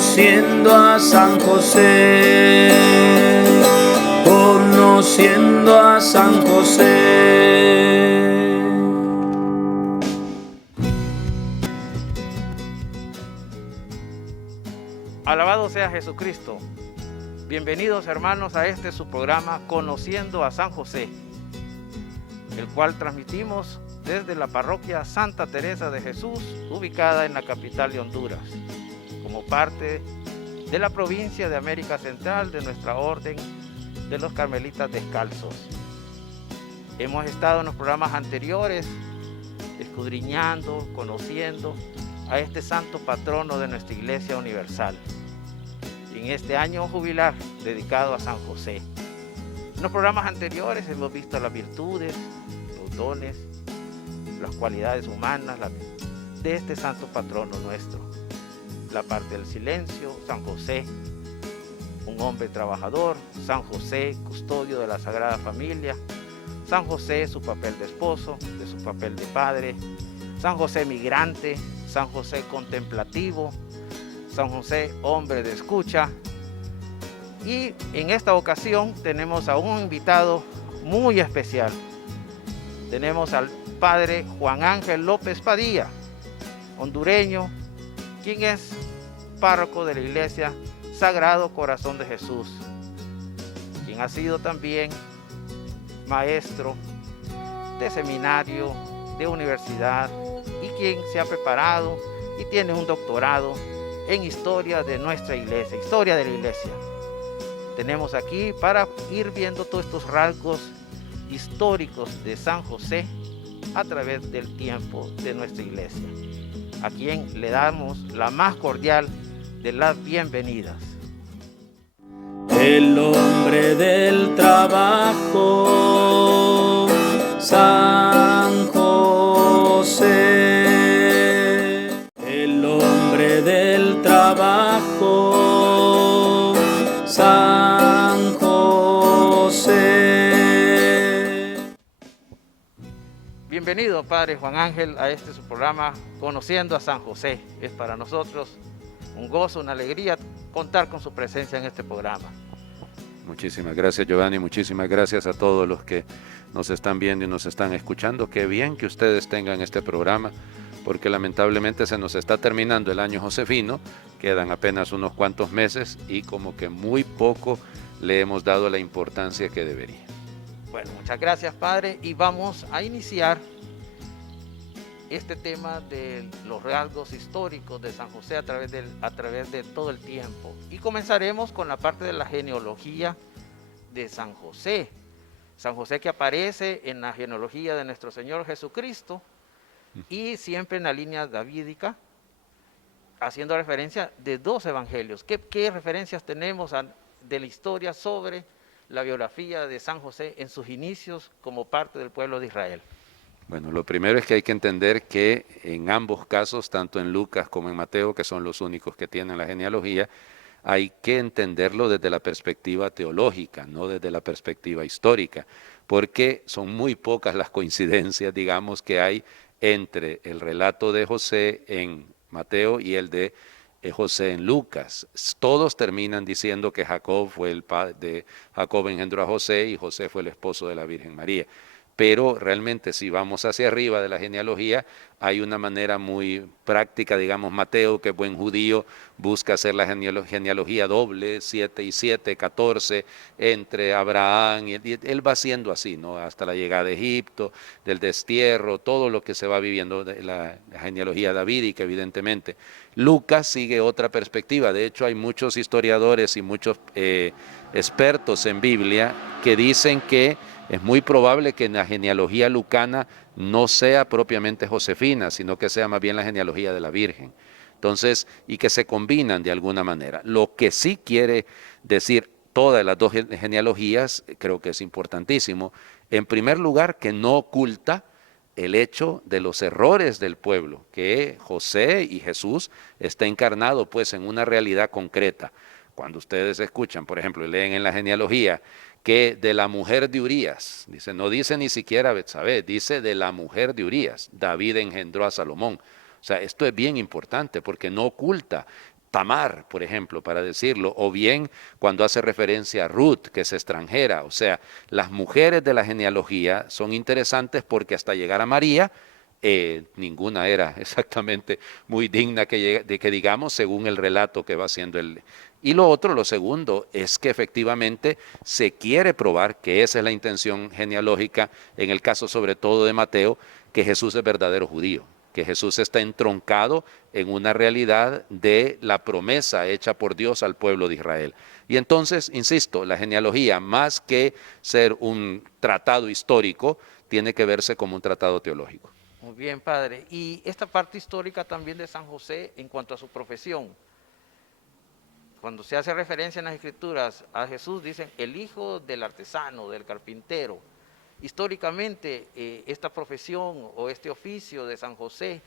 Conociendo a San José, conociendo a San José. Alabado sea Jesucristo. Bienvenidos, hermanos, a este su programa Conociendo a San José, el cual transmitimos desde la parroquia Santa Teresa de Jesús, ubicada en la capital de Honduras, como parte de la provincia de América Central de nuestra orden de los Carmelitas Descalzos. Hemos estado en los programas anteriores escudriñando, conociendo a este santo patrono de nuestra Iglesia Universal. En este año jubilar dedicado a San José. En los programas anteriores hemos visto las virtudes, los dones, las cualidades humanas de este santo patrono nuestro. La parte del silencio, San José, un hombre trabajador, San José, custodio de la Sagrada Familia, San José, su papel de esposo, de su papel de padre, San José migrante, San José contemplativo, San José, hombre de escucha. Y en esta ocasión tenemos a un invitado muy especial. Tenemos al padre Juan Ángel López Padilla, hondureño, quien es párroco de la Iglesia Sagrado Corazón de Jesús, quien ha sido también maestro de seminario, de universidad, y quien se ha preparado y tiene un doctorado en historia de nuestra iglesia, historia de la iglesia. Tenemos aquí para ir viendo todos estos rasgos históricos de San José a través del tiempo de nuestra iglesia, a quien le damos la más cordial de las bienvenidas. El hombre del trabajo, San José. El hombre del trabajo, San José. Bienvenido, padre Juan Ángel, a este su programa Conociendo a San José. Es para nosotros un gozo, una alegría contar con su presencia en este programa. Muchísimas gracias, Giovanni, muchísimas gracias a todos los que nos están viendo y nos están escuchando. Qué bien que ustedes tengan este programa, porque lamentablemente se nos está terminando el año josefino, quedan apenas unos cuantos meses y como que muy poco le hemos dado la importancia que debería. Bueno, muchas gracias, padre, y vamos a iniciar este tema de los rasgos históricos de San José a través de todo el tiempo. Y comenzaremos con la parte de la genealogía de San José. San José que aparece en la genealogía de nuestro Señor Jesucristo y siempre en la línea davídica, haciendo referencia de dos evangelios. ¿Qué referencias tenemos de la historia sobre la biografía de San José en sus inicios como parte del pueblo de Israel? Bueno, lo primero es que hay que entender que en ambos casos, tanto en Lucas como en Mateo, que son los únicos que tienen la genealogía, hay que entenderlo desde la perspectiva teológica, no desde la perspectiva histórica, porque son muy pocas las coincidencias, digamos, que hay entre el relato de José en Mateo y el de José en Lucas. Todos terminan diciendo que Jacob fue el padre de Jacob, engendró a José, y José fue el esposo de la Virgen María. Pero realmente si vamos hacia arriba de la genealogía, hay una manera muy práctica, digamos, Mateo, que es buen judío, busca hacer la genealogía doble, 7 y 7, 14, entre Abraham, y él va haciendo así, ¿no? Hasta la llegada de Egipto, del destierro, todo lo que se va viviendo, de la genealogía davídica, evidentemente. Lucas sigue otra perspectiva, de hecho hay muchos historiadores y muchos expertos en Biblia que dicen que es muy probable que en la genealogía lucana no sea propiamente josefina, sino que sea más bien la genealogía de la Virgen. Entonces, y que se combinan de alguna manera. Lo que sí quiere decir todas las dos genealogías, creo que es importantísimo. En primer lugar, que no oculta el hecho de los errores del pueblo, que José y Jesús está encarnado pues en una realidad concreta. Cuando ustedes escuchan, por ejemplo, y leen en la genealogía, que de la mujer de Urías, dice, no dice ni siquiera Betsabé, dice de la mujer de Urías, David engendró a Salomón. O sea, esto es bien importante porque no oculta Tamar, por ejemplo, para decirlo, o bien cuando hace referencia a Ruth, que es extranjera. O sea, las mujeres de la genealogía son interesantes porque hasta llegar a María, ninguna era exactamente muy digna de que digamos, según el relato que va haciendo el... Y lo otro, lo segundo, es que efectivamente se quiere probar, que esa es la intención genealógica, en el caso sobre todo de Mateo, que Jesús es verdadero judío, que Jesús está entroncado en una realidad de la promesa hecha por Dios al pueblo de Israel. Y entonces, insisto, la genealogía, más que ser un tratado histórico, tiene que verse como un tratado teológico. Muy bien, padre. Y esta parte histórica también de San José en cuanto a su profesión. Cuando se hace referencia en las Escrituras a Jesús, dicen el hijo del artesano, del carpintero. Históricamente, esta profesión o este oficio de San José,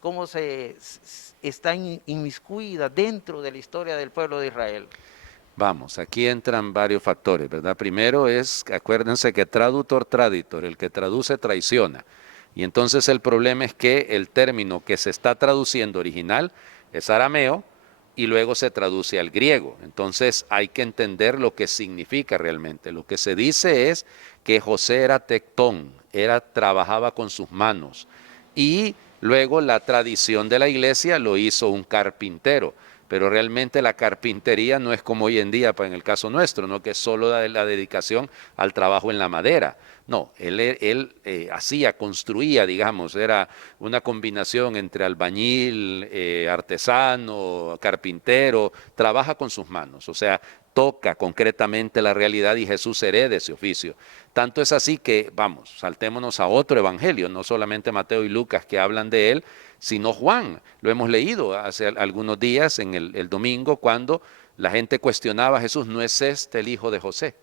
¿cómo está inmiscuida dentro de la historia del pueblo de Israel? Vamos, aquí entran varios factores, ¿verdad? Primero es, acuérdense que traductor traditor, el que traduce traiciona. Y entonces el problema es que el término que se está traduciendo original es arameo y luego se traduce al griego. Entonces hay que entender lo que significa realmente. Lo que se dice es que José era tectón, trabajaba con sus manos. Y luego la tradición de la iglesia lo hizo un carpintero. Pero realmente la carpintería no es como hoy en día, en el caso nuestro, ¿no? Que es solo la dedicación al trabajo en la madera. No, él hacía, construía, digamos, era una combinación entre albañil, artesano, carpintero, trabaja con sus manos, o sea, toca concretamente la realidad y Jesús hereda ese oficio. Tanto es así que, vamos, saltémonos a otro evangelio, no solamente Mateo y Lucas que hablan de él, sino Juan. Lo hemos leído hace algunos días en el domingo cuando la gente cuestionaba a Jesús, ¿no es este el hijo de José?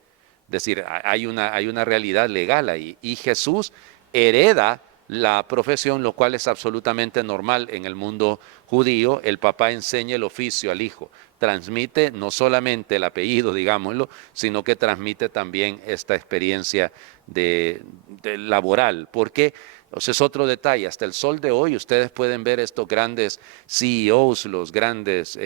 Es decir, hay una realidad legal ahí. Y Jesús hereda la profesión, lo cual es absolutamente normal en el mundo judío. El papá enseña el oficio al hijo. Transmite no solamente el apellido, digámoslo, sino que transmite también esta experiencia de laboral. Porque es otro detalle, hasta el sol de hoy ustedes pueden ver estos grandes CEOs, los grandes,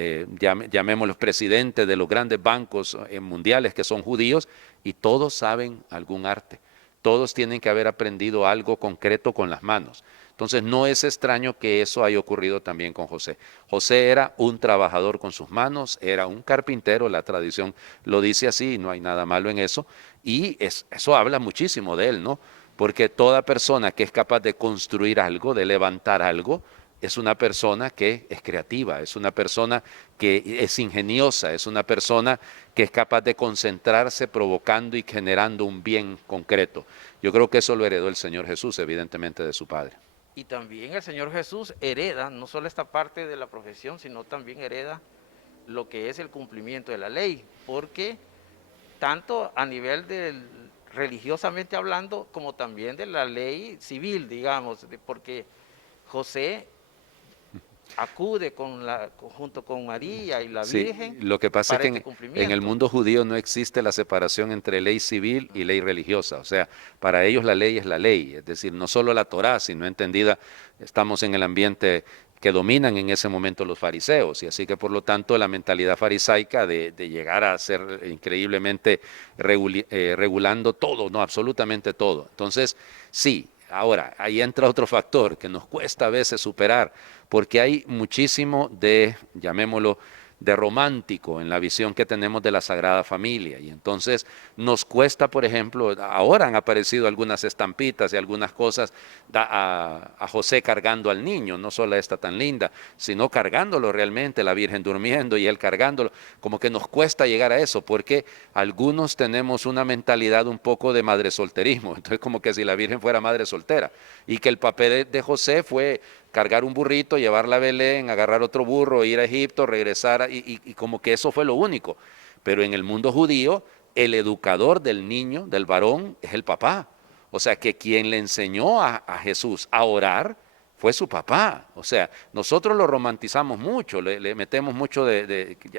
llamémoslos presidentes de los grandes bancos mundiales que son judíos, y todos saben algún arte, todos tienen que haber aprendido algo concreto con las manos. Entonces no es extraño que eso haya ocurrido también con José. José era un trabajador con sus manos, era un carpintero, la tradición lo dice así, no hay nada malo en eso, y eso habla muchísimo de él, ¿no? Porque toda persona que es capaz de construir algo, de levantar algo, es una persona que es creativa, es una persona que es ingeniosa, es una persona que es capaz de concentrarse provocando y generando un bien concreto. Yo creo que eso lo heredó el Señor Jesús, evidentemente, de su Padre. Y también el Señor Jesús hereda no solo esta parte de la profesión, sino también hereda lo que es el cumplimiento de la ley, porque tanto a nivel religiosamente hablando, como también de la ley civil, digamos, porque José acude junto con María y la Virgen. Sí, lo que pasa es que en el mundo mundo judío no existe la separación entre ley civil y ley religiosa. O sea, para ellos la ley es la ley, es decir, no solo la Torá, sino entendida, estamos en el ambiente que dominan en ese momento los fariseos, y así que por lo tanto la mentalidad farisaica de llegar a ser increíblemente regulando todo, no, absolutamente todo. Entonces, sí, ahora, ahí entra otro factor que nos cuesta a veces superar, porque hay muchísimo de, llamémoslo, de romántico en la visión que tenemos de la Sagrada Familia. Y entonces nos cuesta, por ejemplo, ahora han aparecido algunas estampitas y algunas cosas a José cargando al niño, no solo esta tan linda, sino cargándolo realmente, la Virgen durmiendo y él cargándolo. Como que nos cuesta llegar a eso, porque algunos tenemos una mentalidad un poco de madre solterismo. Entonces como que si la Virgen fuera madre soltera y que el papel de José fue cargar un burrito, llevarla a Belén, agarrar otro burro, ir a Egipto, regresar, y como que eso fue lo único. Pero en el mundo judío, el educador del niño, del varón, es el papá. O sea que quien le enseñó a Jesús a orar fue su papá. O sea, nosotros lo romantizamos mucho, le metemos mucho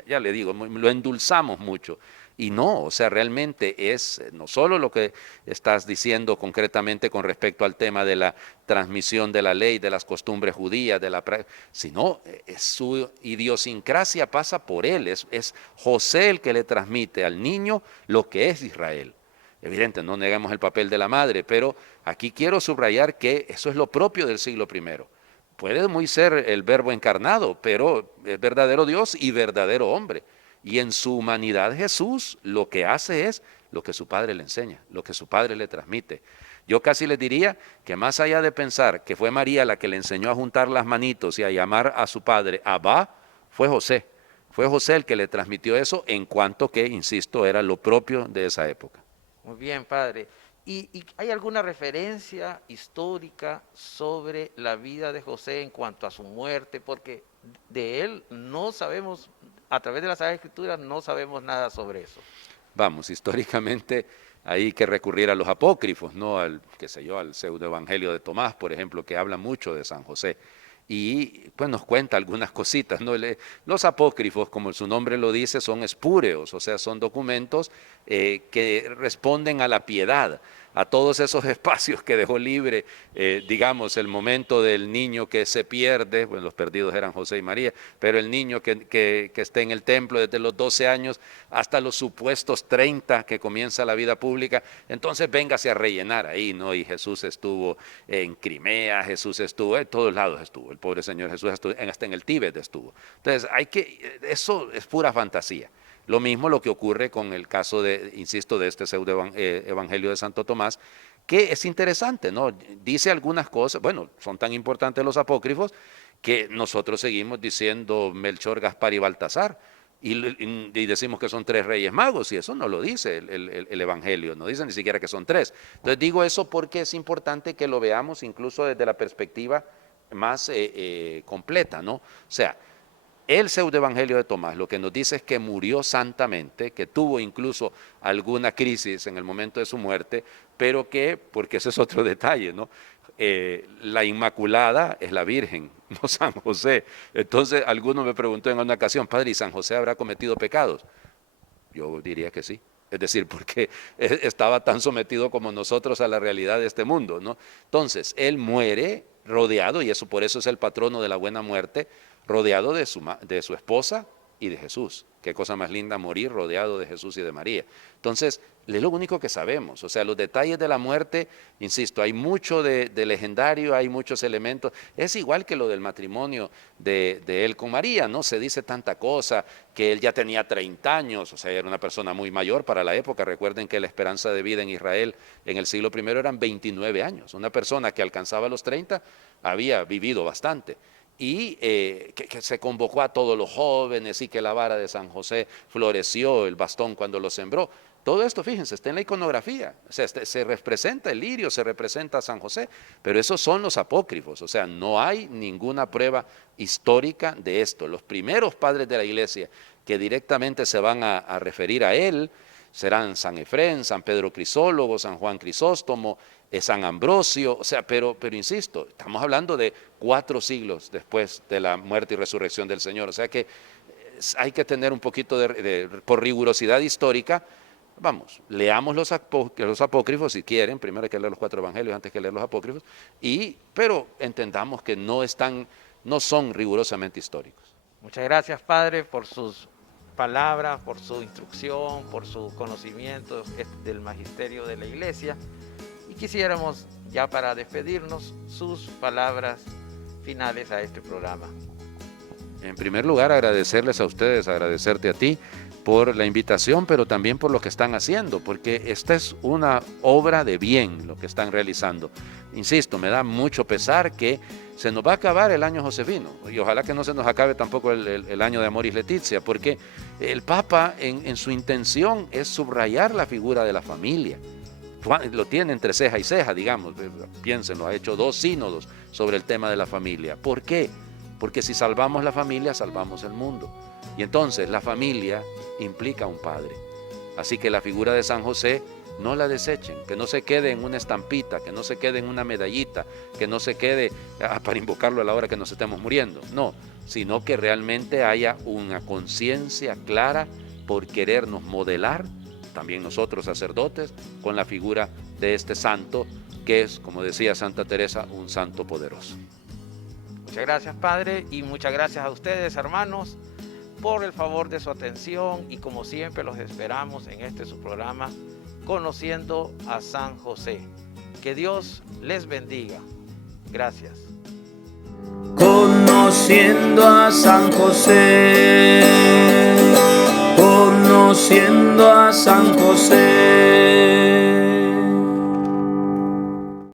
ya le digo, lo endulzamos mucho. Y no, o sea, realmente es no solo lo que estás diciendo concretamente con respecto al tema de la transmisión de la ley, de las costumbres judías, sino su idiosincrasia pasa por él, es José el que le transmite al niño lo que es Israel. Evidente, no negamos el papel de la madre, pero aquí quiero subrayar que eso es lo propio del siglo I. Puede muy ser el verbo encarnado, pero es verdadero Dios y verdadero hombre. Y en su humanidad Jesús lo que hace es lo que su padre le enseña, lo que su padre le transmite. Yo casi les diría que más allá de pensar que fue María la que le enseñó a juntar las manitos y a llamar a su padre Abba, fue José. Fue José el que le transmitió eso, en cuanto que, insisto, era lo propio de esa época. Muy bien, padre. ¿Y hay alguna referencia histórica sobre la vida de José en cuanto a su muerte? Porque de él no sabemos, a través de las Sagradas Escrituras, no sabemos nada sobre eso. Vamos, históricamente hay que recurrir a los apócrifos, ¿no? Al pseudoevangelio de Tomás, por ejemplo, que habla mucho de San José. Y pues nos cuenta algunas cositas, ¿no? Los apócrifos, como su nombre lo dice, son espúreos, o sea, son documentos que responden a la piedad, a todos esos espacios que dejó libre, digamos, el momento del niño que se pierde, bueno, los perdidos eran José y María, pero el niño que esté en el templo desde los 12 años hasta los supuestos 30 que comienza la vida pública, entonces véngase a rellenar ahí, ¿no? Y Jesús estuvo en Crimea, Jesús estuvo, en todos lados estuvo, el pobre Señor Jesús estuvo, hasta en el Tíbet estuvo. Entonces, eso es pura fantasía. Lo mismo lo que ocurre con el caso insisto, de este pseudo-evangelio de Santo Tomás, que es interesante, ¿no? Dice algunas cosas, bueno, son tan importantes los apócrifos que nosotros seguimos diciendo Melchor, Gaspar y Baltasar, y decimos que son 3 reyes magos, y eso no lo dice el Evangelio, no dice ni siquiera que son 3. Entonces digo eso porque es importante que lo veamos incluso desde la perspectiva más completa, ¿no? O sea, el pseudoevangelio de Tomás lo que nos dice es que murió santamente, que tuvo incluso alguna crisis en el momento de su muerte, pero porque ese es otro detalle, ¿no? La Inmaculada es la Virgen, no San José. Entonces, alguno me preguntó en una ocasión, padre, ¿y San José habrá cometido pecados? Yo diría que sí. Es decir, porque estaba tan sometido como nosotros a la realidad de este mundo, ¿no? Entonces, él muere rodeado, y por eso es el patrono de la buena muerte, rodeado de su esposa y de Jesús. Qué cosa más linda morir rodeado de Jesús y de María. Entonces, es lo único que sabemos. O sea, los detalles de la muerte, insisto, hay mucho de legendario, hay muchos elementos. Es igual que lo del matrimonio de él con María, ¿no? Se dice tanta cosa, que él ya tenía 30 años, o sea, era una persona muy mayor para la época. Recuerden que la esperanza de vida en Israel en el siglo I eran 29 años. Una persona que alcanzaba los 30 había vivido bastante. Y que se convocó a todos los jóvenes, y que la vara de San José floreció, el bastón cuando lo sembró. Todo esto, fíjense, está en la iconografía. O sea, se representa el lirio, se representa a San José, pero esos son los apócrifos. O sea, no hay ninguna prueba histórica de esto. Los primeros padres de la iglesia que directamente se van a referir a él serán San Efrén, San Pedro Crisólogo, San Juan Crisóstomo, San Ambrosio, o sea, pero insisto, estamos hablando de 4 siglos después de la muerte y resurrección del Señor, o sea que hay que tener un poquito por rigurosidad histórica. Vamos, leamos los apócrifos si quieren, primero hay que leer los 4 evangelios antes que leer los apócrifos, pero entendamos que no son rigurosamente históricos. Muchas gracias, padre, por sus palabras, por su instrucción, por su conocimiento del magisterio de la iglesia. Y quisiéramos, ya para despedirnos, sus palabras finales a este programa. En primer lugar, agradecerles a ustedes, agradecerte a ti por la invitación, pero también por lo que están haciendo, porque esta es una obra de bien lo que están realizando. Insisto, me da mucho pesar que se nos va a acabar el año josefino, y ojalá que no se nos acabe tampoco el año de Amoris Laetitia, porque el Papa en su intención es subrayar la figura de la familia. Lo tiene entre ceja y ceja, digamos, piénsenlo, ha hecho 2 sínodos sobre el tema de la familia. ¿Por qué? Porque si salvamos la familia, salvamos el mundo. Y entonces la familia implica un padre. Así que la figura de San José no la desechen, que no se quede en una estampita, que no se quede en una medallita, que no se quede para invocarlo a la hora que nos estemos muriendo, no, sino que realmente haya una conciencia clara por querernos modelar, también nosotros sacerdotes, con la figura de este santo, que es, como decía Santa Teresa, un santo poderoso. Muchas gracias, Padre, y muchas gracias a ustedes, hermanos, por el favor de su atención, y como siempre los esperamos en este su programa, Conociendo a San José. Que Dios les bendiga. Gracias. Conociendo a San José, conociendo a San José.